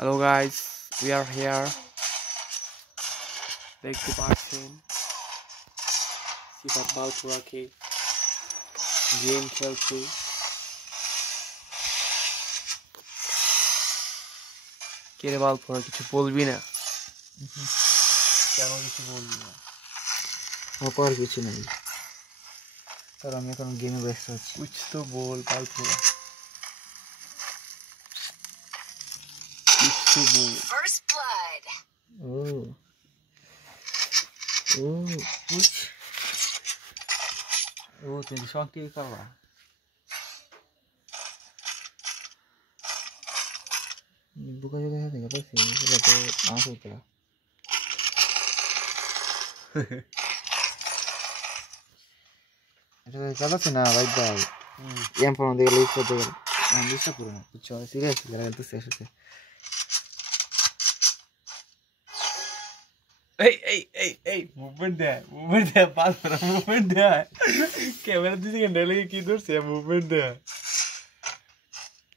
Hello guys, we are here. দেখতে পাচ্ছেন সিফাত বালপুরাকে গেম খেলছে। কে রে বালপুরা, কিছু বলবি না? কেন কিছু বলবি না? অপার কিছু নেই, কারণ আমি এখন গেমে ব্যস্ত আছি। কুছ তো বল বালপুরা, কুছ তো বল। First blood. ও ও कुछ ओ तेरी शौक की कर रहा बुका जगह है देखा बस ये तो आंख होता है এটা চালাচ্ছে না ভাই ভাই এম ফোন দিয়ে লিস্ট করতে গেল আমি লিস্ট করব না কিছু সিরিয়াস লাগা তো শেষ হচ্ছে এই মুভমেন্ট দে বালপুরা, মুভমেন্ট দে। ক্যামেরা দিকে কি ধরছে, মুভমেন্ট দে।